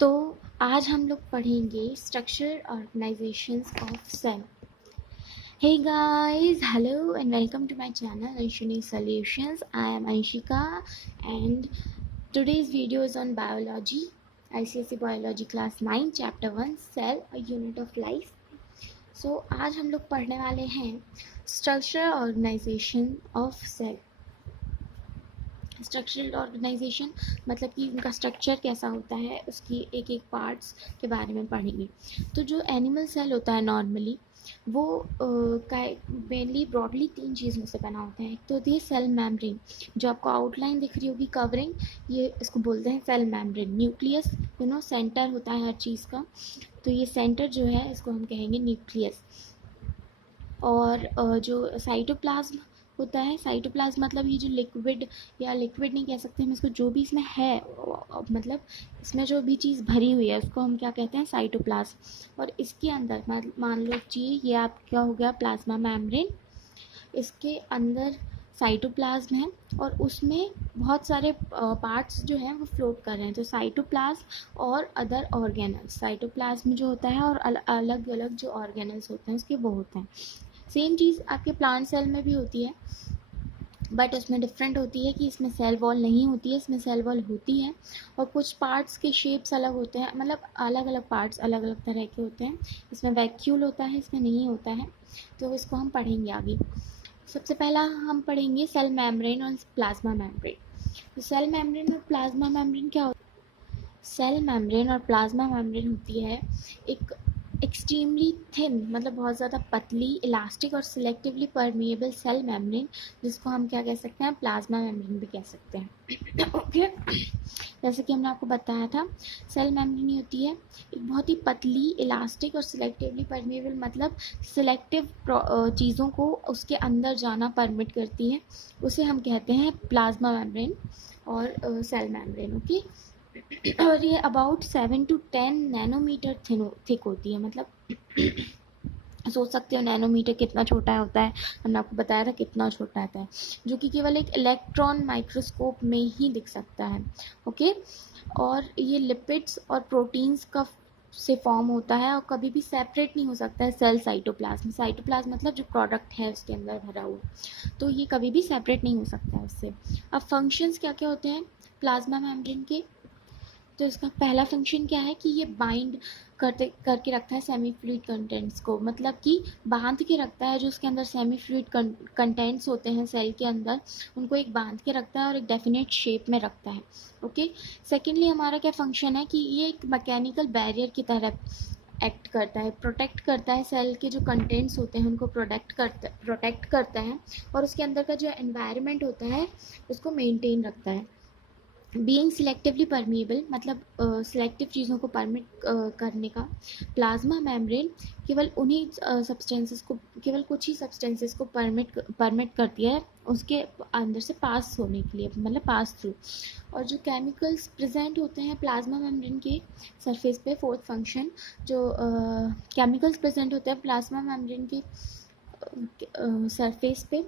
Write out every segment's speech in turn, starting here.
तो आज हम लोग पढ़ेंगे structure organisations of cell. Hey guys, hello and welcome to my channel Anshini Solutions. I am Anshika and today's video is on biology, ICSE Biology Class 9 Chapter 1 Cell, a Unit of Life. So आज हम लोग पढ़ने वाले हैं structural organisation of cell. Structural organisation मतलब कि उनका structure कैसा होता है, उसकी एक एक पार्ट्स के बारे में पढ़ेंगे. तो जो एनिमल सेल होता है नॉर्मली वो मेनली ब्रॉडली 3 चीज़ों से बना होता है. एक तो होती है सेल मेम्ब्रेन, जो आपको आउटलाइन दिख रही होगी कवरिंग, ये इसको बोलते हैं सेल मेम्ब्रेन. न्यूक्लियस सेंटर होता है हर चीज़ का, तो ये सेंटर जो है इसको हम कहेंगे न्यूक्लियस. और जो साइटोप्लाज्म होता है, साइटोप्लाज्म मतलब ये जो लिक्विड या लिक्विड नहीं कह सकते हम इसको, जो भी इसमें है मतलब इसमें जो भी चीज़ भरी हुई है उसको हम क्या कहते हैं, साइटोप्लाज्म. और इसके अंदर मान लो जी ये आपका हो गया प्लाज्मा मेम्ब्रेन, इसके अंदर साइटोप्लाज्म है और उसमें बहुत सारे पार्ट्स जो हैं वो फ्लोट कर रहे हैं. तो साइटोप्लाज्म और अदर ऑर्गेनल्स, साइटोप्लाज्म जो होता है और अलग अलग जो ऑर्गेनल्स होते हैं उसके वो होते हैं. सेम चीज़ आपके प्लांट सेल में भी होती है, बट उसमें डिफरेंट होती है कि इसमें सेल वॉल नहीं होती है, इसमें सेल वॉल होती है. और कुछ पार्ट्स के शेप्स अलग होते हैं, मतलब अलग अलग पार्ट्स अलग अलग तरह के होते हैं. इसमें वैक्यूल होता है, इसमें नहीं होता है, तो इसको हम पढ़ेंगे आगे. सबसे पहला हम पढ़ेंगे सेल मेम्ब्रेन और प्लाज्मा मेम्ब्रेन. तो सेल मेम्ब्रेन और प्लाज्मा मेम्ब्रेन क्या होता है? सेल मेम्ब्रेन और प्लाज्मा मेम्ब्रेन होती है एक एक्सट्रीमली थिन, मतलब बहुत ज़्यादा पतली, इलास्टिक और सिलेक्टिवली परमिएबल सेल मेम्ब्रेन, जिसको हम क्या कह सकते हैं, प्लाज्मा मेम्ब्रेन भी कह सकते हैं. ओके, जैसे कि हमने आपको बताया था सेल मेम्ब्रेन होती है एक बहुत ही पतली, इलास्टिक और सिलेक्टिवली परमिएबल, मतलब सिलेक्टिव चीज़ों को उसके अंदर जाना परमिट करती है, उसे हम कहते हैं प्लाज्मा मेम्ब्रेन और सेल मेम्ब्रेन. ओके, और ये अबाउट 7 to 10 नैनोमीटर थिक होती है. मतलब सोच सकते हो नैनोमीटर कितना छोटा होता है, हमने आपको बताया था कितना छोटा होता है, जो कि केवल एक इलेक्ट्रॉन माइक्रोस्कोप में ही दिख सकता है. ओके, और ये लिपिड्स और प्रोटीन्स का से फॉर्म होता है और कभी भी सेपरेट नहीं हो सकता है सेल साइटोप्लाज्म. साइटोप्लाज्म मतलब जो प्रोडक्ट है उसके अंदर भरा हुआ, तो ये कभी भी सेपरेट नहीं हो सकता है उससे. अब फंक्शंस क्या क्या होते हैं प्लाज्मा मेम्ब्रेन के? तो इसका पहला फंक्शन क्या है कि ये बाइंड करके रखता है सेमी फ्लूइड कंटेंट्स को, मतलब कि बांध के रखता है जो उसके अंदर सेमी फ्लूइड कंटेंट्स होते हैं सेल के अंदर, उनको एक बांध के रखता है और एक डेफिनेट शेप में रखता है. ओके, सेकेंडली हमारा क्या फंक्शन है कि ये एक मैकेनिकल बैरियर की तरह एक्ट करता है, प्रोटेक्ट करता है सेल के जो कंटेंट्स होते हैं उनको प्रोटेक्ट करता है, और उसके अंदर का जो एनवायरनमेंट होता है उसको मेंटेन रखता है. बीइंग सिलेक्टिवली परमिएबल, मतलब सिलेक्टिव चीज़ों को परमिट करने का. प्लाज्मा मेम्ब्रेन केवल उन्हीं सब्सटेंसेस को, केवल कुछ ही सब्सटेंसेस को परमिट करती है उसके अंदर से पास होने के लिए, मतलब पास थ्रू. और जो केमिकल्स प्रेजेंट होते हैं प्लाज्मा मेम्ब्रेन के सरफेस पे, फोर्थ फंक्शन, जो केमिकल्स प्रेजेंट होते हैं प्लाज्मा मेम्ब्रेन के सरफेस पे,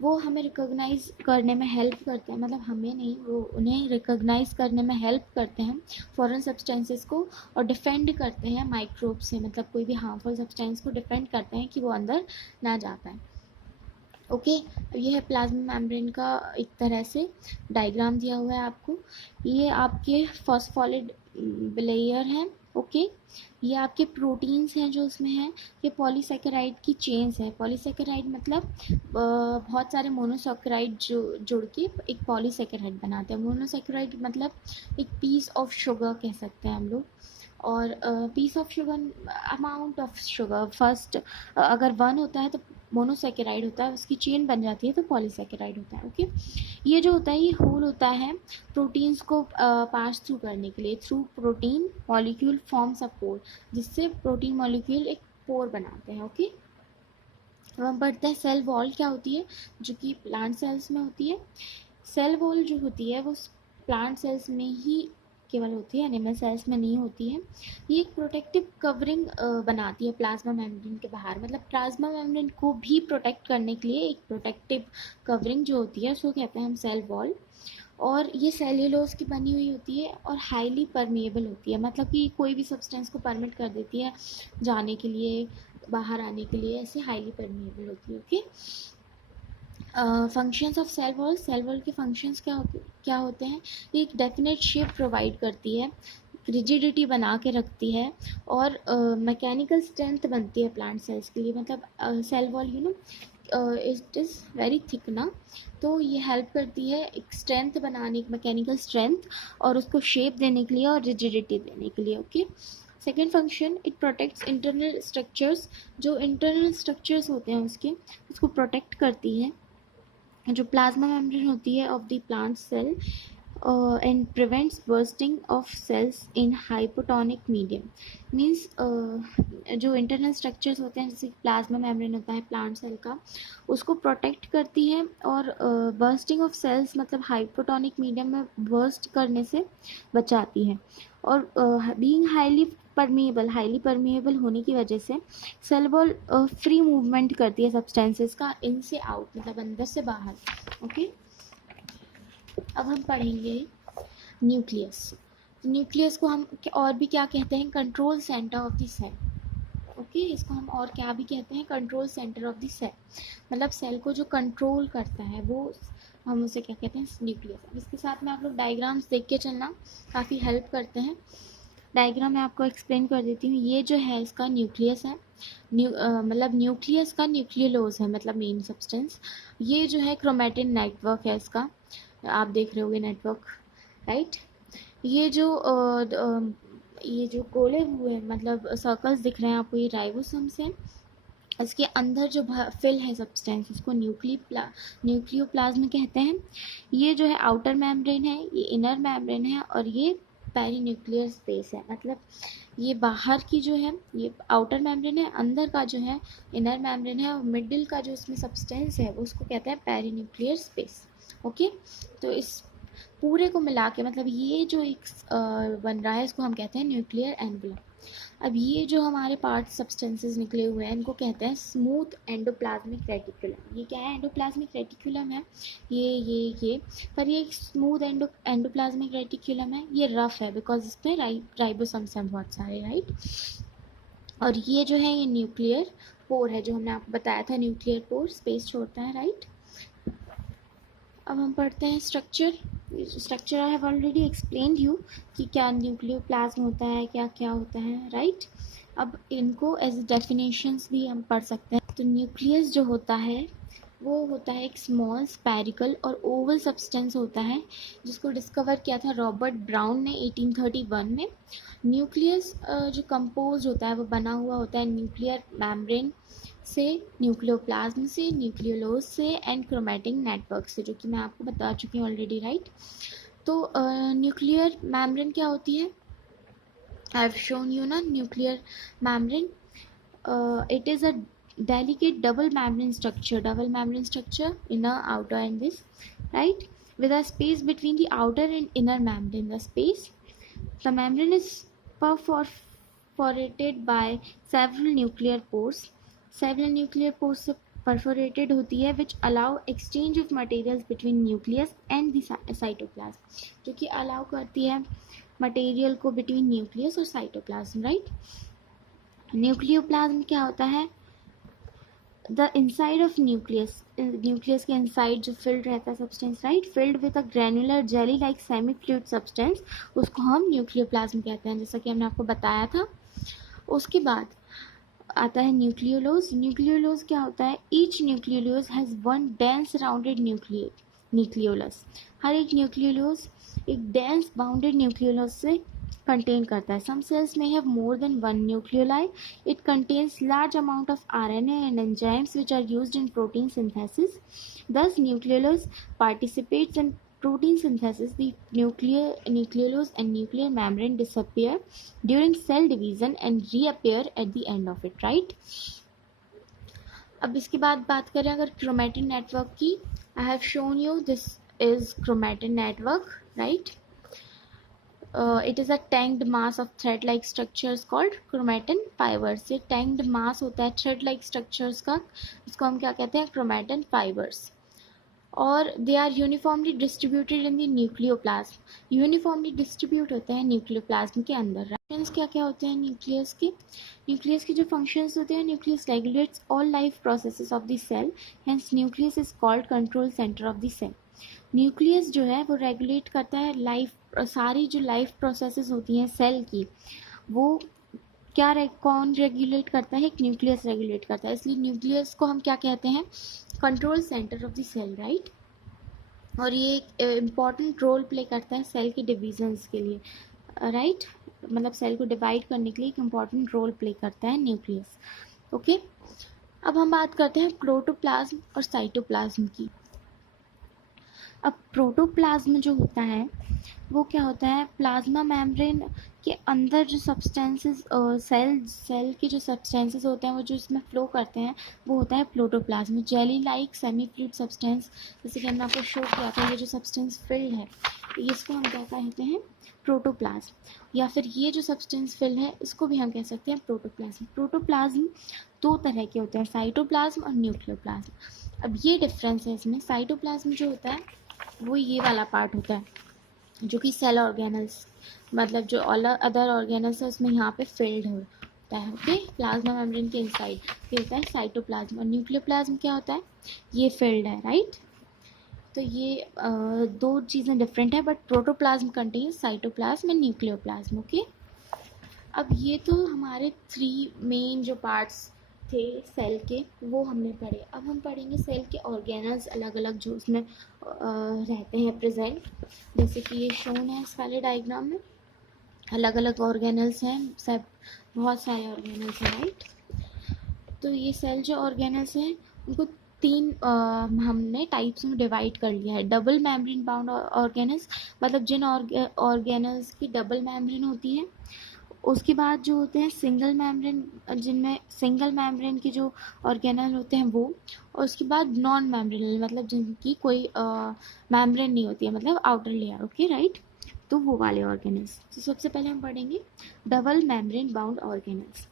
वो हमें रिकॉग्नाइज करने में हेल्प करते हैं, मतलब हमें नहीं, वो उन्हें रिकॉग्नाइज करने में हेल्प करते हैं फॉरेन सब्सटेंसेस को, और डिफेंड करते हैं माइक्रोब से, मतलब कोई भी हार्मफुल सब्सटेंस को डिफेंड करते हैं कि वो अंदर ना जा पाए. ओके, ये है प्लाज्मा मेम्ब्रेन का एक तरह से डायग्राम दिया हुआ है आपको. ये आपके फॉस्फोलिपिड लेयर हैं. ओके, ये आपके प्रोटीन्स हैं जो उसमें हैं. ये पॉलीसेकेराइड की चेन्स है. पॉलीसेकेराइड मतलब बहुत सारे मोनोसेकेराइड जो जुड़ के एक पॉलीसेकेराइड बनाते हैं. मोनोसेकेराइड मतलब एक पीस ऑफ शुगर कह सकते हैं हम लोग. और piece of sugar, amount of sugar, first अगर 1 होता है तो मोनोसेकेराइड होता है, उसकी चेन बन जाती है तो पॉलीसेकेराइड होता है. ओके, ये जो होता है ये होल होता है प्रोटीन्स को पास थ्रू करने के लिए. Through protein molecule forms a pore, जिससे प्रोटीन मॉलिक्यूल एक पोर बनाते हैं. ओके, अब हम पढ़ते हैं सेल वॉल क्या होती है, जो कि प्लांट सेल्स में होती है. सेल वॉल जो होती है वो प्लांट सेल्स में ही केवल होती है, एनिमल सेल्स में नहीं होती है. ये एक प्रोटेक्टिव कवरिंग बनाती है प्लाज्मा मेम्ब्रेन के बाहर, मतलब प्लाज्मा मेम्ब्रेन को भी प्रोटेक्ट करने के लिए एक प्रोटेक्टिव कवरिंग जो होती है उसको कहते हैं हम सेल वॉल. और ये सेल्यूलोज की बनी हुई होती है और हाईली परमिएबल होती है, मतलब कि कोई भी सब्सटेंस को परमिट कर देती है जाने के लिए, बाहर आने के लिए, ऐसे हाईली परमिएबल होती है। Okay, functions of cell wall के फंक्शंस क्या होते हैं? ये एक डेफिनेट शेप प्रोवाइड करती है, रिजिडिटी बना के रखती है और मैकेनिकल स्ट्रेंथ बनती है प्लांट सेल्स के लिए। मतलब cell wall it is very thick ना, तो ये हेल्प करती है एक स्ट्रेंथ बनाने, एक मैकेनिकल स्ट्रेंथ, और उसको शेप देने के लिए और रिजिडिटी देने के लिए। Okay, second function, it protects internal structures. जो इंटरनल स्ट्रक्चर्स होते हैं उसको प्रोटेक्ट करती है। जो प्लाज्मा मेम्ब्रेन होती है of the plant cell and prevents bursting of cells in hypotonic medium. Means जो इंटरनल स्ट्रक्चर्स होते हैं, जैसे प्लाज्मा मेम्ब्रेन होता है प्लांट सेल का, उसको प्रोटेक्ट करती है और बर्स्टिंग ऑफ सेल्स मतलब हाइपोटोनिक मीडियम में बर्स्ट करने से बचाती है। और बीइंग हाईली परमिएबल होने की वजह से सेल वॉल फ्री मूवमेंट करती है सब्सटेंसेस का इन से आउट, मतलब अंदर से बाहर। ओके, अब हम पढ़ेंगे न्यूक्लियस। न्यूक्लियस को हम और भी क्या कहते हैं? Control centre of the cell. Okay, इसको हम और क्या भी कहते हैं? Control centre of the cell. मतलब सेल को जो कंट्रोल करता है वो हम उसे क्या कहते हैं? न्यूक्लियस। अब इसके साथ में आप लोग डायग्राम्स देख के चलना, काफ़ी हेल्प करते हैं। डायग्राम मैं आपको एक्सप्लेन कर देती हूँ। ये जो है इसका न्यूक्लियस है, मतलब न्यूक्लियस का न्यूक्लियोलोज है, मतलब मेन सब्सटेंस। ये जो है क्रोमेटिन नेटवर्क है इसका, आप देख रहे होगे नेटवर्क, राइट। ये जो गोले हुए मतलब सर्कल्स दिख रहे हैं आपको, ये राइबोसोम्स हैं। इसके अंदर जो फिल है सब्सटेंस, इसको न्यूक्लियोप्लाज्म कहते हैं। ये जो है आउटर मेम्ब्रेन है, ये इनर मेम्ब्रेन है, और ये पेरीन्यूक्लियर स्पेस है। मतलब ये बाहर की जो है ये आउटर मेम्ब्रेन है, अंदर का जो है इनर मेम्ब्रेन है, और मिडिल का जो इसमें सब्सटेंस है वो उसको कहते हैं पेरीन्यूक्लियर स्पेस। ओके, तो इस पूरे को मिला के मतलब ये जो एक बन रहा है इसको हम कहते हैं न्यूक्लियर एनवलप। अब ये जो हमारे पार्ट सब्सटेंसेस निकले हुए हैं इनको कहते हैं स्मूथ एंडोप्लाज्मिक रेटिकुलम। ये क्या है? एंडोप्लाज्मिक रेटिकुलम है ये पर ये एक स्मूथ एंडोप्लाज्मिक रेटिकुलम है। ये रफ है बिकॉज इसमें राइबोसोम्स हैं बहुत सारे, राइट। और ये जो है ये न्यूक्लियर पोर है, जो हमने आपको बताया था न्यूक्लियर पोर स्पेस छोड़ता है, राइट। अब हम पढ़ते हैं structure I have already explained you कि क्या न्यूक्लियोप्लाज्म होता है, क्या क्या होता है, राइट। अब इनको एज डेफिनेशंस भी हम पढ़ सकते हैं। तो न्यूक्लियस जो होता है वो होता है एक स्मॉल स्पैरिकल और ओवल सब्सटेंस होता है, जिसको डिस्कवर किया था रॉबर्ट ब्राउन ने 1831 में। न्यूक्लियस जो कंपोज होता है वो बना हुआ होता है न्यूक्लियर मेम्ब्रेन से, न्यूक्लियोप्लाज्म से, न्यूक्लियोलोज से एंड क्रोमैटिन नेटवर्क से, जो कि मैं आपको बता चुकी हूँ ऑलरेडी, राइट। तो न्यूक्लियर मेम्ब्रेन क्या होती है? आई हैव शोन यू ना nuclear membrane. It is a delicate double membrane structure, inner, outer, and this, right, with a space between the outer and inner membrane. The membrane is perforated by several nuclear pores से perforated होती है, which allow exchange of materials between nucleus and the cytoplasm, जो कि allow करती है material को between nucleus और cytoplasm, right। Nucleoplasm क्या होता है? द इनसाइड ऑफ न्यूक्लियस के इनसाइड जो फिल्ड रहता है substance, right, filled with a granular jelly like semi fluid substance, उसको हम न्यूक्लियोप्लाज्म कहते हैं, जैसा कि हमने आपको बताया था। उसके बाद आता है न्यूक्लियोलोज क्या होता है? Each nucleoli has one dense rounded nucleolus. हर एक न्यूक्लियोलोज एक डेंस बाउंडेड न्यूक्लियोलस से कंटेन करता है। Some cells may have more than one nucleoli. It contains large amount of RNA and enzymes which are used in protein synthesis. Thus, nucleolus participates in protein synthesis. The nucleolus and nuclear membrane disappear during cell division and reappear at the end of it, right? अब इसके बाद बात करें अगर chromatin network की, I have shown you this is chromatin network, right? It is a tanked mass of thread-like structures called chromatin fibers. ये tanked mass होता है thread-like structures का, इसको हम क्या कहते हैं? chromatin fibers. और they are uniformly distributed in the nucleoplasm, uniformly distribute होते हैं न्यूक्लियोप्लाज्म के अंदर। फंक्शंस क्या क्या होते हैं न्यूक्लियस के? न्यूक्लियस के जो फंक्शंस होते हैं, nucleus regulates all life processes of the cell, hence nucleus is called control centre of the cell. Nucleus जो है वो रेगुलेट करता है लाइफ, सारी जो लाइफ प्रोसेसेस होती हैं सेल की, वो कौन रेगुलेट करता है? एक न्यूक्लियस रेगुलेट करता है। इसलिए न्यूक्लियस को हम क्या कहते हैं? Control centre of the cell, right. और ये एक इम्पॉर्टेंट रोल प्ले करता है सेल के डिविजन्स के लिए, राइट। मतलब सेल को डिवाइड करने के लिए एक इम्पॉर्टेंट रोल प्ले करता है न्यूक्लियस। ओके, अब हम बात करते हैं प्रोटोप्लाज्म और साइटोप्लाज्म की। अब प्रोटोप्लाज्म जो होता है वो क्या होता है? प्लाज्मा मेम्ब्रेन के अंदर जो सब्सटेंसेस, सेल के जो सब्सटेंसेस होते हैं वो जो इसमें फ्लो करते हैं वो होता है protoplasm. Jelly like semi fluid substance, जैसे कि हमने आपको शो किया था, ये जो सब्सटेंस फिल्ड है इसको हम क्या कहते हैं? प्रोटोप्लाज्म। या फिर ये जो सब्सटेंस फिल्ड है इसको भी हम कह सकते हैं प्रोटोप्लाज्म। प्रोटोप्लाज्म दो तरह के होते हैं, साइटोप्लाज्म और न्यूक्लियोप्लाज्म। अब ये डिफरेंस है इसमें। साइटोप्लाज्म जो होता है वो ये वाला पार्ट होता है जो कि सेल ऑर्गेनल्स, मतलब जो अदर ऑर्गेनल्स है उसमें यहाँ पे फिल्ड होता है। ओके, प्लाज्मा मेम्ब्रेन के इनसाइड ये होता है साइटोप्लाज्म। और न्यूक्लियोप्लाज्म क्या होता है? ये फिल्ड है, राइट। तो ये दो चीज़ें डिफरेंट है, but protoplasm contains cytoplasm and nucleoplasm. Okay, अब ये तो हमारे 3 मेन जो पार्ट्स थे सेल के वो हमने पढ़े। अब हम पढ़ेंगे सेल के ऑर्गेनल्स अलग अलग जो उसमें रहते हैं प्रेजेंट, जैसे कि ये शोन है इस वाले डायग्राम में। अलग अलग ऑर्गेनल्स हैं, सब बहुत सारे ऑर्गेनल्स हैं, राइट। तो ये सेल जो ऑर्गेनल्स हैं उनको 3 हमने टाइप्स में डिवाइड कर लिया है। डबल मेम्ब्रेन बाउंड ऑर्गेनल्स, मतलब जिन ऑर्गेनल्स की डबल मेम्ब्रेन होती है। उसके बाद जो होते हैं सिंगल मेम्ब्रेन, जिनमें सिंगल मेम्ब्रेन के जो ऑर्गेनल होते हैं वो। और उसके बाद नॉन मेम्ब्रेनल, मतलब जिनकी कोई मेम्ब्रेन नहीं होती है, मतलब आउटर लेयर। Okay, right. तो वो वाले ऑर्गेनल्स। तो सबसे पहले हम पढ़ेंगे डबल मेम्ब्रेन बाउंड ऑर्गेनल्स।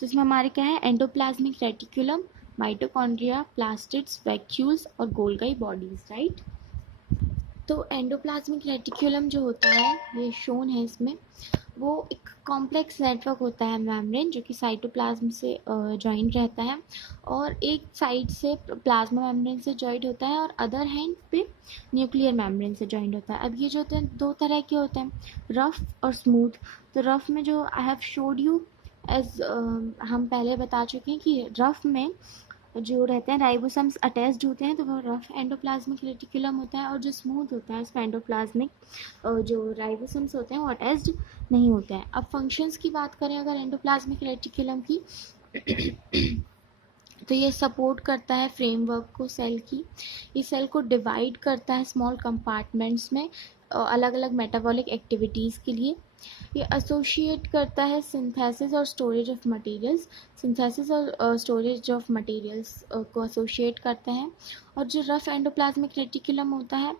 तो इसमें हमारे क्या है? Endoplasmic reticulum, mitochondria, plastids, vacuoles और गोल्गी बॉडीज, राइट। तो एंडोप्लाज्मिक रेटिकुलम जो होता है ये शोन है इसमें, वो एक कॉम्प्लेक्स नेटवर्क होता है मेम्ब्रेन जो कि साइटोप्लाज्म से जॉइंट रहता है, और एक साइड से प्लाज्मा मेम्ब्रेन से जॉइंट होता है और अदर हैंड पे न्यूक्लियर मेम्ब्रेन से जॉइंट होता है। अब ये जो होते हैं दो तरह के होते हैं, रफ और स्मूथ। तो रफ में जो I have showed you as, हम पहले बता चुके हैं कि रफ में जो रहते हैं राइबोसोम्स अटैच्ड होते हैं तो वो रफ एंडोप्लाज्मिक रेटिकुलम होता है, और जो स्मूथ होता है उसका एंडोप्लाज्मिक जो राइबोसोम्स होते हैं वो अटैच्ड नहीं होते हैं। अब फंक्शंस की बात करें अगर एंडोप्लाज्मिक रेटिकुलम की तो ये सपोर्ट करता है फ्रेमवर्क को सेल की। ये सेल को डिवाइड करता है स्मॉल कंपार्टमेंट्स में अलग अलग मेटाबॉलिक एक्टिविटीज़ के लिए। ये एसोशिएट करता है सिंथेसिस और स्टोरेज ऑफ मटेरियल्स, सिंथेसिस और स्टोरेज ऑफ मटेरियल्स को एसोशिएट करते हैं। और जो रफ एंडोप्लाज्मिक रेटिकुलम होता है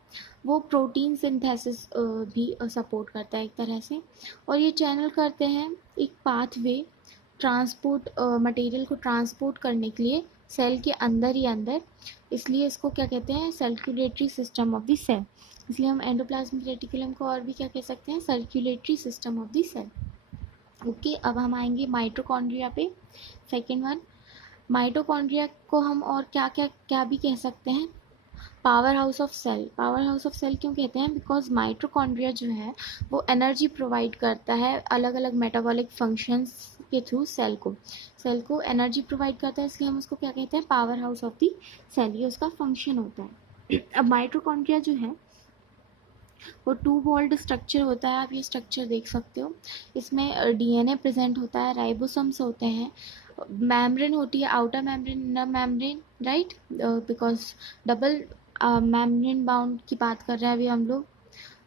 वो प्रोटीन सिंथेसिस भी सपोर्ट करता है एक तरह से। और ये चैनल करते हैं एक पाथवे ट्रांसपोर्ट, मटेरियल को ट्रांसपोर्ट करने के लिए सेल के अंदर ही अंदर। इसलिए इसको क्या कहते हैं? Circulatory system of the cell. इसलिए हम एंडोप्लाज्मिक रेटिकुलम को और भी क्या कह सकते हैं? Circulatory system of the cell. Okay, अब हम आएंगे माइटोकॉन्ड्रिया पे। सेकेंड वन, माइटोकॉन्ड्रिया को हम और क्या क्या क्या भी कह सकते हैं? Power house of cell. Power house of cell क्यों कहते हैं? बिकॉज माइटोकॉन्ड्रिया जो है वो एनर्जी प्रोवाइड करता है अलग अलग मेटाबॉलिक फंक्शंस के थ्रू सेल को एनर्जी प्रोवाइड करता है, इसलिए हम उसको क्या कहते हैं? Power house of the cell. ये उसका फंक्शन होता है। अब माइटोकॉन्ड्रिया जो है वो 2 वॉल्ड स्ट्रक्चर होता है, आप ये स्ट्रक्चर देख सकते हो। इसमें डीएनए प्रेजेंट होता है, राइबोसोम्स होते हैं, मेम्ब्रेन होती है, outer membrane, inner membrane, right. Because double membrane bound की बात कर रहे हैं अभी हम लोग।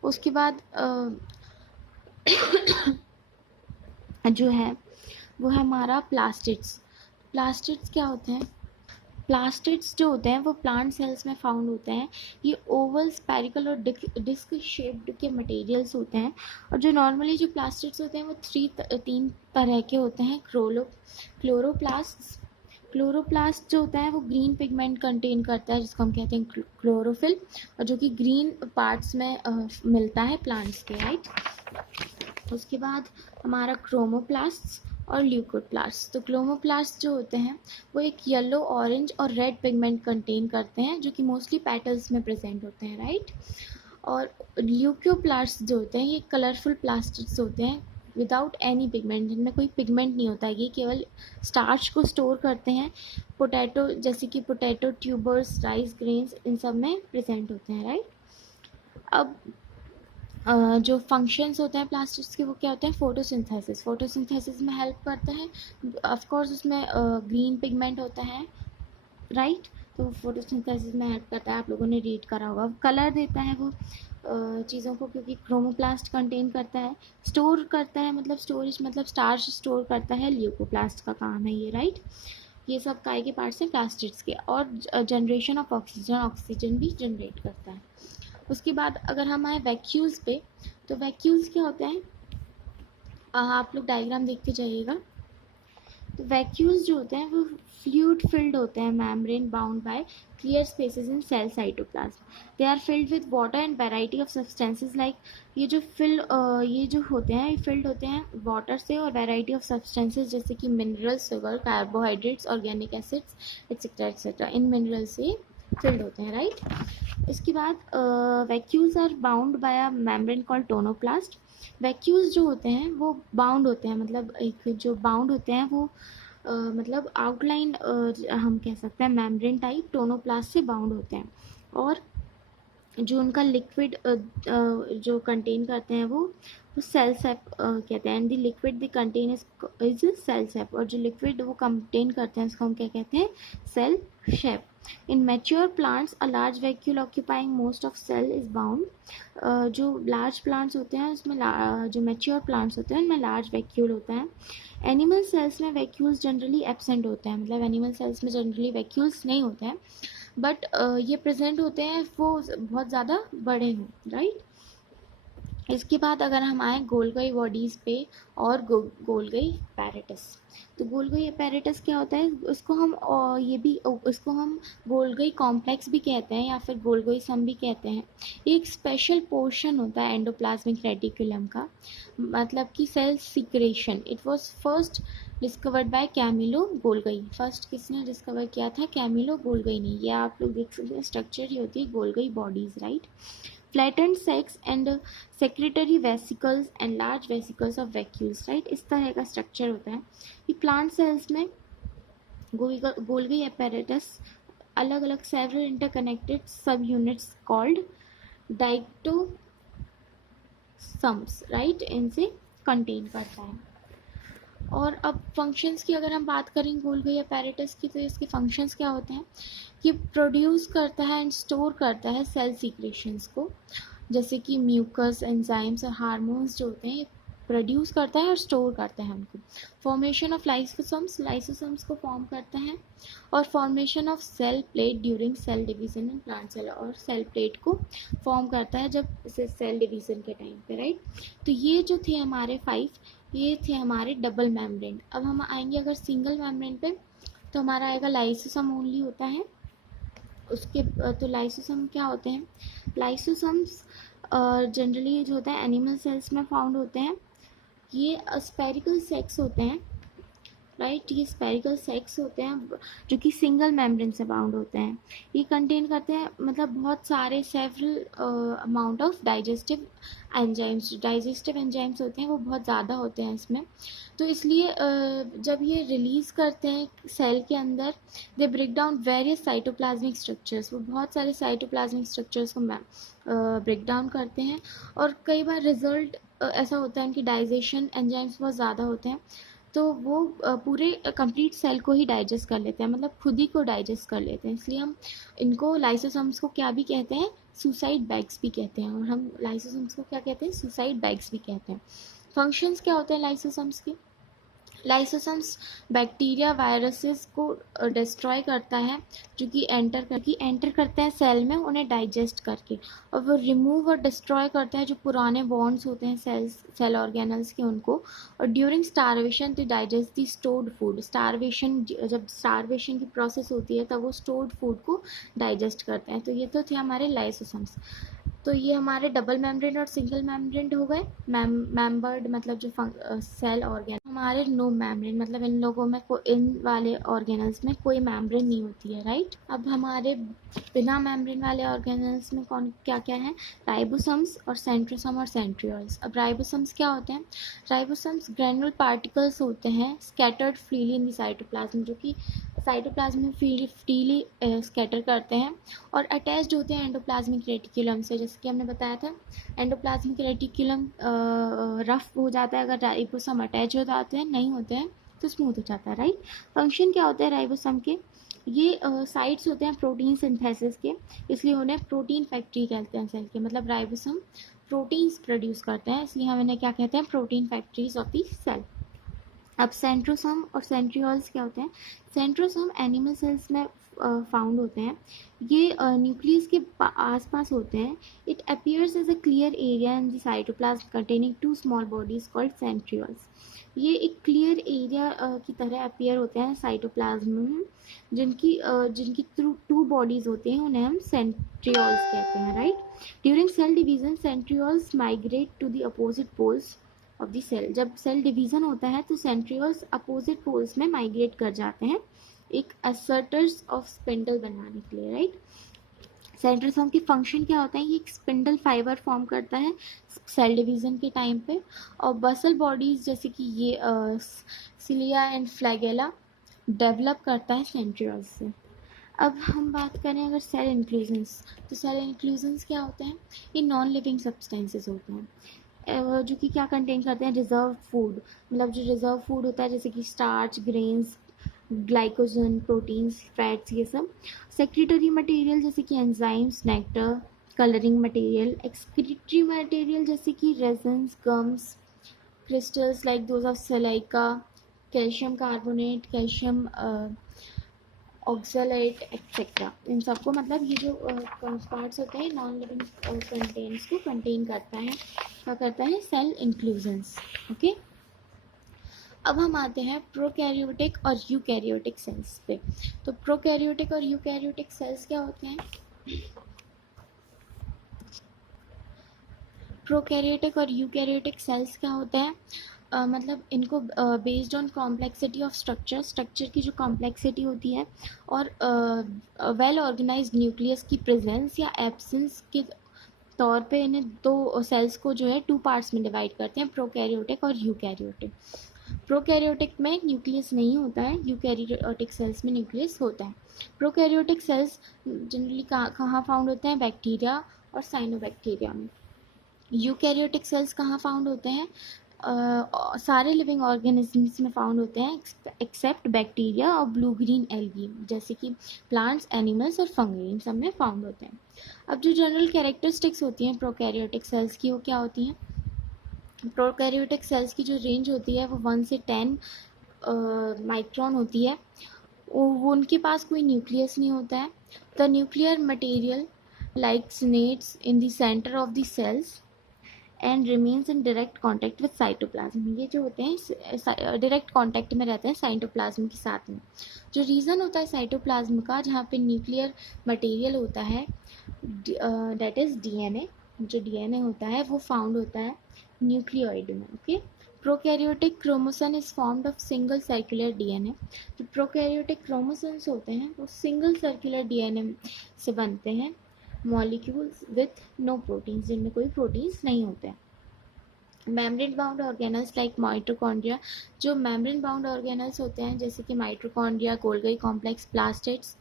उसके बाद जो है वो है हमारा प्लास्टिड्स। प्लास्टिड्स क्या होते हैं? प्लास्टिड्स जो होते हैं वो प्लांट सेल्स में फाउंड होते हैं। ये ओवल, स्पेरिकल और डिस्क शेप्ड के मटेरियल्स होते हैं। और जो नॉर्मली जो प्लास्टिड्स होते हैं वो 3 तरह के होते हैं, क्लोरोप्लास्ट, क्लोरोप्लास्ट जो होता है वो ग्रीन पिगमेंट कंटेन करता है जिसको हम कहते हैं क्लोरोफिल, और जो कि ग्रीन पार्ट्स में मिलता है प्लांट्स के, राइट। उसके बाद हमारा क्रोमोप्लास्ट और ल्यूकोप्लास्ट। तो क्रोमोप्लास्ट जो होते हैं वो एक येलो, ऑरेंज और रेड पिगमेंट कंटेन करते हैं जो कि मोस्टली पेटल्स में प्रेजेंट होते हैं, राइट। और ल्यूकोप्लास्ट जो होते हैं ये कलरफुल प्लास्टिक्स होते हैं विदाउट एनी पिगमेंट, जिनमें कोई पिगमेंट नहीं होता, ये केवल स्टार्च को स्टोर करते हैं। पोटैटो, जैसे कि पोटैटो ट्यूबर्स, राइस ग्रेन्स, इन सब में प्रेजेंट होते हैं, राइट। अब जो फंक्शंस होते हैं प्लास्टिक्स के वो क्या होते हैं, फोटोसिंथेसिस में हेल्प करता है। ऑफ कोर्स उसमें ग्रीन पिगमेंट होता है, राइट। तो वो फोटोसिंथेसिस में हेल्प करता है, आप लोगों ने रीड करा होगा। कलर देता है वो चीज़ों को, क्योंकि क्रोमोप्लास्ट कंटेन करता है। स्टोर करता है, मतलब स्टोरेज, मतलब स्टार्च स्टोर करता है, ल्यूकोप्लास्ट का काम है ये, राइट। ये सब काय के पार्ट्स हैं प्लास्टिक्स के। और जनरेशन ऑफ ऑक्सीजन भी जनरेट करता है। उसके बाद अगर हम आए वैक्यूल्स पे, तो वैक्यूल्स क्या होते हैं, आप लोग डायग्राम देखते जाइएगा। तो वैक्यूल्स जो होते हैं वो फ्लूइड फिल्ड होते हैं, membrane bound by clear spaces in cell cytoplasm. They are filled with water and variety of substances, like ये जो होते हैं, फिल्ड होते हैं वाटर से और वैरायटी ऑफ सब्सटेंसेस, जैसे कि minerals, sugar, carbohydrates, organic acids, etcetera etcetera, इन मिनरल से फिल्ड होते हैं, राइट। इसके बाद vacuoles are bound by a membrane called tonoplast. Vacuoles जो होते हैं वो बाउंड होते हैं, मतलब एक जो बाउंड होते हैं वो मतलब आउटलाइन हम कह सकते हैं मेम्ब्रेन टाइप टोनोप्लास्ट से बाउंड होते हैं। और जो उनका लिक्विड जो कंटेन करते हैं वो सेल सेप कहते हैं। The liquid the content is cell sap, और जो लिक्विड वो कंटेन करते हैं उसको हम क्या कहते हैं, cell shape. In mature plants a large vacuole occupying most of cell is bound. जो लार्ज प्लांट्स होते हैं उसमें जो मैच्योर प्लांट्स होते हैं उनमें लार्ज वैक्यूल होता है। एनिमल सेल्स में वैक्यूल्स जनरली एब्सेंट होते हैं, मतलब एनिमल सेल्स में जनरली वैक्यूल्स नहीं होते हैं, बट ये प्रेजेंट होते हैं वो बहुत ज़्यादा बड़े हैं, राइट। इसके बाद अगर हम आए गोल्गी बॉडीज़ पे और गोल्गी apparatus, तो गोल्गी apparatus क्या होता है, उसको हम उसको हम गोल्गी कॉम्प्लेक्स भी कहते हैं या फिर गोल्गी सम भी कहते हैं। एक स्पेशल पोर्शन होता है एंडोप्लाज्मिक रेटिकुलम का, मतलब कि cell secretion. It was first discovered by Camillo Golgi. First किसने डिस्कवर किया था, कैमिलो गोल्गी ने। ये आप लोग देख सकते हैं, स्ट्रक्चर ही होती है Golgi bodies, right. Flattened sex and secretary vesicles and large vesicles of vacuoles, right. इस तरह का स्ट्रक्चर होता है। ये प्लांट सेल्स में गोल्गी apparatus अलग अलग सेवरल इंटरकनेक्टेड सब यूनिट्स कॉल्ड डाइक्टोसम्स, राइट, इनसे कंटेन करता है। और अब फंक्शंस की अगर हम बात करें गोल्गी apparatus की, तो इसके फंक्शंस क्या होते हैं, ये प्रोड्यूस करता है एंड स्टोर करता है सेल सीक्रेशंस को, जैसे कि म्यूकस, एंजाइम्स और हार्मोन्स जो होते हैं ये प्रोड्यूस करता है और स्टोर करता है उनको। फॉर्मेशन ऑफ लाइसोसोम्स को फॉर्म करता है। और formation of cell plate during cell division in plant cell, और सेल प्लेट को फॉर्म करता है जब सेल डिवीजन के टाइम पे, राइट। तो ये जो थे हमारे 5, ये थे हमारे डबल मेम्ब्रेन। अब हम आएंगे अगर सिंगल मेम्ब्रेन पे, तो हमारा आएगा लाइसोसोम ओनली होता है उसके। तो लाइसोसोम क्या होते हैं, लाइसोसोम्स जनरली जो होता है एनिमल सेल्स में फाउंड होते हैं। ये स्पेरिकल सेक्स होते हैं, राइट। ये स्पेरिकल सेक्स होते हैं जो कि सिंगल मेम्ब्रेन से बाउंड होते हैं। ये कंटेन करते हैं मतलब बहुत सारे several amount of digestive enzymes होते हैं, वो बहुत ज़्यादा होते हैं इसमें। तो इसलिए जब ये रिलीज़ करते हैं सेल के अंदर, they break down various cytoplasmic structures, वो बहुत सारे साइटोप्लाज्मिक स्ट्रक्चर्स को ब्रेक डाउन करते हैं। और कई बार रिजल्ट ऐसा होता है उनकी डाइजेशन एंजाइम्स बहुत ज़्यादा होते हैं, तो वो पूरे कंप्लीट सेल को ही डाइजेस्ट कर लेते हैं, मतलब खुद ही को डाइजेस्ट कर लेते हैं। इसलिए हम इनको लाइसोसोम्स को क्या भी कहते हैं, सुसाइड बैग्स भी कहते हैं। और हम लाइसोसोम्स को क्या कहते हैं, सुसाइड बैग्स भी कहते हैं। फंक्शंस क्या होते हैं लाइसोसोम्स के, लाइसोसम्स बैक्टीरिया वायरसेस को डिस्ट्रॉय करता है, जो कि एंटर करते हैं सेल में उन्हें डाइजेस्ट करके, और वो रिमूव और डिस्ट्रॉय करता है जो पुराने बॉन्ड्स होते हैं सेल ऑर्गेनल्स के उनको, और ड्यूरिंग स्टारवेशन दे डाइजेस्ट दी स्टोर्ड फूड। जब स्टारवेशन की प्रोसेस होती है तब वो स्टोर्ड फूड को डाइजेस्ट करते हैं। तो ये तो थे हमारे लाइसोसम्स। तो ये हमारे डबल मेम्ब्रेन और सिंगल मेम्ब्रेन हो गए। मेम्बर्ड मतलब जो सेल ऑर्गेन, हमारे नो मेम्ब्रेन मतलब इन लोगों में इन वाले ऑर्गेनल्स में कोई मेम्ब्रेन नहीं होती है, राइट। अब हमारे बिना मेम्ब्रेन वाले ऑर्गेनल्स में कौन क्या क्या है? राइबोसम्स और सेंट्रोसोम और सेंट्रियोल्स। अब राइबोसम्स क्या होते हैं? राइबोसम्स ग्रेनुल पार्टिकल्स होते हैं scattered freely in the cytoplasm, जो कि साइटोप्लाज्म में फ्रीली स्कैटर करते हैं और अटैच्ड होते हैं एंडोप्लाज्मिक रेटिकुलम से। जैसे कि हमने बताया था, एंडोप्लाज्मिक रेटिकुलम रफ हो जाता है अगर राइबोसोम अटैच हो जाते हैं, नहीं होते हैं तो स्मूथ हो जाता है, राइट। फंक्शन क्या होता है राइबोसोम के? ये साइट्स होते हैं प्रोटीन सिंथेसिस के, इसलिए उन्हें प्रोटीन फैक्ट्री कहते हैं सेल के। मतलब राइबोसोम प्रोटीन्स प्रोड्यूस करते हैं, इसलिए हम इन्हें क्या कहते हैं? Protein factories of the cell. अब सेंट्रोसोम और सेंट्रियोल्स क्या होते हैं? सेंट्रोसोम एनिमल सेल्स में फाउंड होते हैं। ये न्यूक्लियस के आसपास होते हैं। It appears as a clear area in the cytoplasm containing two small bodies called centrioles. ये एक क्लियर एरिया की तरह अपीयर होते हैं साइटोप्लाज्म में, जिनकी टू बॉडीज होते हैं, उन्हें हम सेंट्रियोल्स कहते हैं, right. During cell division centrioles migrate to the opposite poles of the cell. जब सेल डिवीजन होता है तो सेंट्रियोल्स अपोजिट पोल्स में माइग्रेट कर जाते हैं एक असर्टर्स ऑफ स्पिंडल बनाने के लिए, राइट। सेंट्रोसोम की फंक्शन क्या होता है? ये एक स्पिंडल फाइबर फॉर्म करता है सेल डिवीजन के टाइम पे, और बसल बॉडीज जैसे कि ये सिलिया एंड फ्लैगेला डेवलप करता है सेंट्रियोल्स से। अब हम बात करें अगर सेल इंक्लूजन्स, तो सेल इंक्लूजन्स क्या होते हैं? ये नॉन लिविंग सब्सटेंसेस होते हैं जो कि क्या कंटेन करते हैं? Reserve food. मतलब जो रिजर्व फूड होता है जैसे कि starch, grains, glycogen, proteins, fats, ये सब। सेक्रेटरी मटेरियल जैसे कि enzymes, nectar, colouring material. Excretory material जैसे कि resins, gums, crystals like those of silica, calcium carbonate, calcium oxalate etcetera. इन सबको मतलब ये जो पार्ट्स होते हैं नॉन लिविंग कंटेंट्स को कंटेन करता है, क्या करता है? Cell inclusions, okay. अब हम आते हैं प्रोकैरियोटिक और यूकैरियोटिक सेल्स पे। तो प्रोकैरियोटिक और यूकैरियोटिक सेल्स क्या होते हैं? प्रोकैरियोटिक और यूकैरियोटिक सेल्स क्या होते हैं? मतलब इनको based on complexity of structure की जो कॉम्प्लेक्सिटी होती है, और वेल ऑर्गेनाइज्ड न्यूक्लियस की प्रेजेंस या एब्सेंस के तौर पे इन्हें दो सेल्स को जो है टू पार्ट्स में डिवाइड करते हैं, प्रोकैरियोटिक और यूकैरियोटिक। प्रोकैरियोटिक में न्यूक्लियस नहीं होता है, यूकैरियोटिक सेल्स में न्यूक्लियस होता है। प्रोकैरियोटिक सेल्स जनरली कहाँ फाउंड होते हैं? बैक्टीरिया और साइनोबैक्टीरिया में। यूकैरियोटिक सेल्स कहाँ फाउंड होते हैं? सारे लिविंग ऑर्गेनिजम्स में फाउंड होते हैं एक्सेप्ट बैक्टीरिया और ब्लू ग्रीन एल्गी, जैसे कि प्लांट्स, एनिमल्स और फंगी, इन सब में फाउंड होते हैं। अब जो जनरल कैरेक्टरिस्टिक्स होती हैं प्रोकैरियोटिक सेल्स की, वो क्या होती हैं? प्रोकैरियोटिक सेल्स की जो रेंज होती है वो 1 से 10 माइक्रोन होती है। वो उनके पास कोई न्यूक्लियस नहीं होता है। द न्यूक्लियर मटेरियल लाइक्सनेट्स in the centre of the cells and remains in direct contact with cytoplasm. ये जो होते हैं डायरेक्ट कॉन्टैक्ट में रहते हैं साइटोप्लाज्म के साथ में। जो रीज़न होता है साइटोप्लाज्म का, जहाँ पे न्यूक्लियर मटेरियल होता है, दैट इज़ डीएनए। जो डीएनए होता है वो फाउंड होता है न्यूक्लियोइड में, okay. Prokaryotic chromosome is formed of single circular DNA. जो प्रोकैरियोटिक क्रोमोसोम्स होते हैं वो सिंगल सर्कुलर डीएनए से बनते हैं, मॉलिक्यूल्स विथ नो प्रोटीन्स, जिनमें कोई प्रोटीन्स नहीं होते हैं। Membrane bound organelles like mitochondria. जो मेम्ब्रेन बाउंड ऑर्गेनल्स होते हैं जैसे कि mitochondria, Golgi complex, plastids,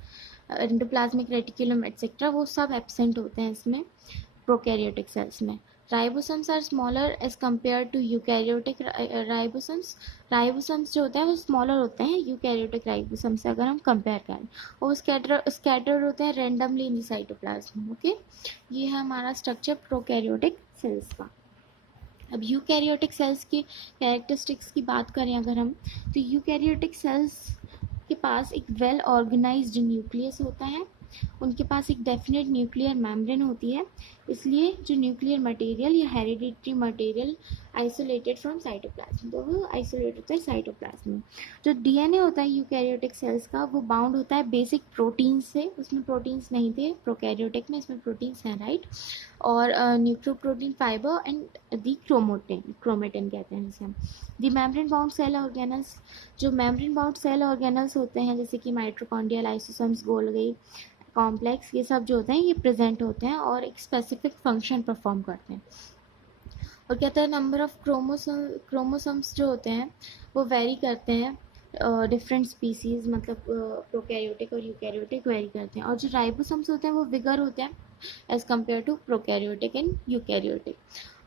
endoplasmic reticulum etcetera, वो सब एब्सेंट होते हैं इसमें प्रोकैरियोटिक सेल्स में। Ribosomes are smaller as compare to eukaryotic ribosomes. Ribosomes जो होता है वो स्मॉलर होते हैं यूकैरियोटिक राइबोसोम्स से अगर हम कंपेयर करें, और स्कैटर्ड होते हैं randomly in the cytoplasm, okay. ये है हमारा स्ट्रक्चर प्रोकैरियोटिक सेल्स का। अब यूकैरियोटिक सेल्स की कैरेक्टरिस्टिक्स की बात करें अगर हम, तो यूकैरियोटिक सेल्स के पास एक वेल ऑर्गेनाइज्ड न्यूक्लियस होता है, उनके पास एक डेफिनेट न्यूक्लियर मेम्ब्रेन होती है, इसलिए जो न्यूक्लियर मटेरियल या hereditary material isolated from cytoplasm, तो वो आइसोलेट होता है साइटोप्लाज्म में। जो डीएनए होता है यूकैरियोटिक सेल्स का, वो बाउंड होता है बेसिक प्रोटीन से, उसमें प्रोटीन्स नहीं थे प्रोकैरियोटिक में, इसमें प्रोटीन्स हैं, राइट। और nucleoprotein fibre and the chromatin कहते हैं जिसे हम। The membrane bound cell organelles, जो मेम्ब्रेन बाउंड सेल ऑर्गेनल्स होते हैं जैसे कि माइटोकॉन्ड्रिया, लाइसोसोम्स, गोल्गी कॉम्प्लेक्स, ये सब जो होते हैं ये प्रेजेंट होते हैं और एक स्पेसिफिक फंक्शन परफॉर्म करते हैं। और कहते हैं नंबर ऑफ क्रोमोसोम्स जो होते हैं वो वेरी करते हैं, डिफरेंट स्पीसीज, मतलब प्रोकैरियोटिक और यूकैरियोटिक वेरी करते हैं। और जो राइबोसोम्स होते हैं वो बिगर होते हैं as compare to prokaryotic and eukaryotic,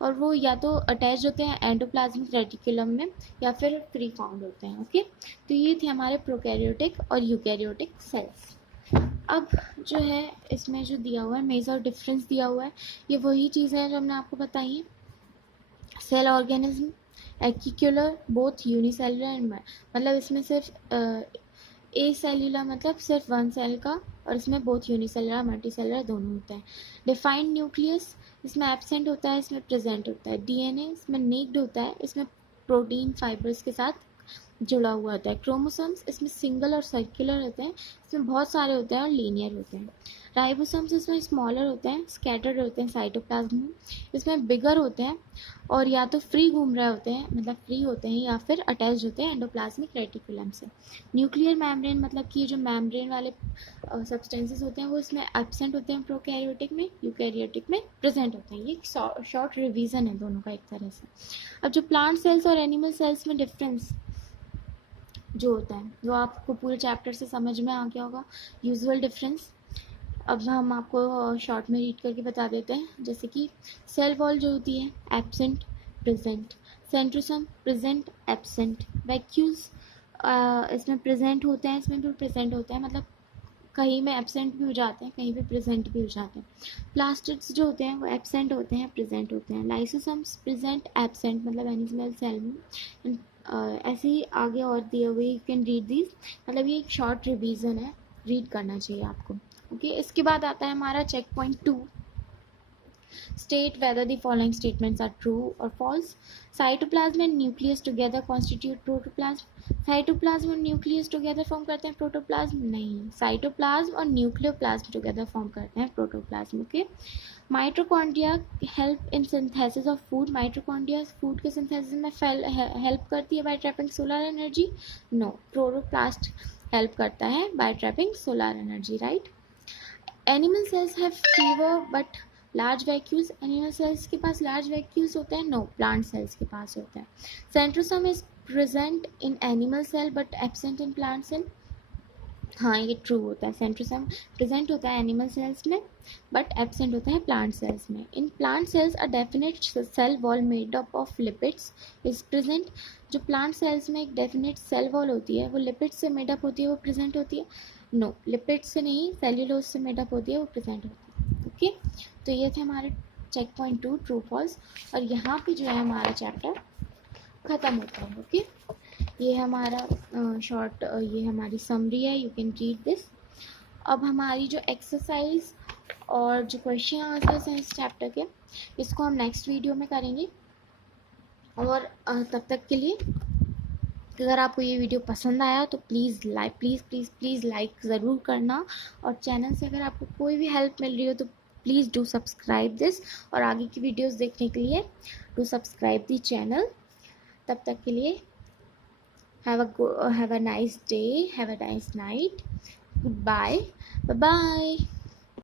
और वो या तो अटैच होते हैं एंडोप्लाज्मिक रेटिकुलम में या फिर फ्री फाउंड होते हैं। ओके, तो ये थे हमारे प्रोकैरियोटिक और यूकैरियोटिक सेल्स। अब जो है इसमें जो दिया हुआ है मेजर डिफरेंस दिया हुआ है, ये वही चीज़ें हैं जो हमने आपको बताई हैं। सेल ऑर्गेनिज्म एक्यूलर बोथ यूनिसेलुलर एंड, मतलब इसमें सिर्फ ए सेल्यूलर मतलब सिर्फ वन सेल का, और इसमें बोथ यूनिसेलुलर मल्टी सेलुलर दोनों होता है। डिफाइंड न्यूक्लियस इसमें एब्सेंट होता है, इसमें प्रेजेंट होता है। डीएनए इसमें नेक्ड होता है, इसमें प्रोटीन फाइबर्स के साथ जुड़ा हुआ होता है। क्रोमोसोम्स इसमें सिंगल और सर्कुलर होते हैं, इसमें बहुत सारे होते हैं और लीनियर होते हैं। राइबोसोम्स इसमें स्मॉलर होते हैं, स्कैटर्ड होते हैं साइटोप्लाज्म में, इसमें बिगर होते हैं और या तो फ्री घूम रहे होते हैं, मतलब फ्री होते हैं, या फिर अटैच होते हैं एंडोप्लाज्मिक रेटिकुलम से। न्यूक्लियर मेम्ब्रेन मतलब कि जो मेम्ब्रेन वाले सब्सटेंसेस होते हैं वो इसमें एब्सेंट होते हैं प्रोकैरियोटिक में, यूकैरियोटिक में प्रेजेंट होते हैं। ये एक शॉर्ट रिवीजन है दोनों का एक तरह से। अब जो प्लांट सेल्स और एनिमल सेल्स में डिफरेंस जो होता है, जो आपको पूरे चैप्टर से समझ में आ गया होगा, यूजुअल डिफरेंस। अब हम आपको शॉर्ट में रीड करके बता देते हैं, जैसे कि सेल वॉल जो होती है absent present, centrosome present absent, vacuoles इसमें प्रेजेंट होते हैं, इसमें भी प्रेजेंट होता है, मतलब कहीं में एब्सेंट भी हो जाते हैं, कहीं पे प्रेजेंट भी हो जाते हैं। प्लास्टिड्स जो होते हैं वो एब्सेंट होते हैं, प्रेजेंट होते हैं। लाइसोसोम्स प्रेजेंट एब्सेंट, मतलब एनिमल सेल में। ऐसे ही आगे और दिए हुए यू कैन रीड दिस, मतलब ये एक शॉर्ट रिवीजन है, रीड करना चाहिए आपको। ओके, इसके बाद आता है हमारा check point 2, state whether the following statements are true or false. Cytoplasm and nucleus together constitute protoplasm. Cytoplasm और न्यूक्लियस टुगेदर फॉर्म करते हैं प्रोटोप्लाज्म? नहीं, साइटोप्लाज्म और न्यूक्लियोप्लाज्म टुगेदर फॉर्म करते हैं protoplasm. Okay, mitochondria help in synthesis of food, mitochondria food के synthesis में help करती है by trapping solar energy? No, chloroplast help करता है by trapping solar energy, right. Animal cells have fewer but large vacuoles, animal cells के पास large vacuoles होते हैं? नो, प्लांट सेल्स के पास होता है। Centrosome is present in animal cell but absent in plant cell? हाँ, ये ट्रू होता है, सेंट्रोसोम प्रेजेंट होता है एनिमल सेल्स में बट एब्सेंट होता है प्लांट सेल्स में। In plant cells a definite cell wall made up of lipids is present, जो प्लांट सेल्स में एक डेफिनेट सेल वॉल होती है वो लिपिड्स से मेडअप होती है, वो प्रेजेंट होती है? नो, लिपिड्स से नहीं, सेल्यूलोज से मेडअप होती है, वो प्रेजेंट होती है। ओके, तो ये थे हमारे चेक पॉइंट 2 ट्रू फॉल्स, और यहाँ पे जो है हमारा चैप्टर ख़त्म होता है। ओके, ये हमारा शॉर्ट ये हमारी समरी है, यू कैन रीड दिस। अब हमारी जो एक्सरसाइज और जो क्वेश्चन आंसर्स हैं इस चैप्टर के, इसको हम नेक्स्ट वीडियो में करेंगे। और तब तक के लिए अगर आपको ये वीडियो पसंद आया तो प्लीज़ लाइक ज़रूर करना, और चैनल से अगर आपको कोई भी हेल्प मिल रही हो तो प्लीज़ डू सब्सक्राइब दिस, और आगे की वीडियोस देखने के लिए डू सब्सक्राइब दी चैनल। तब तक के लिए have a nice day, have a nice night, goodbye, bye bye.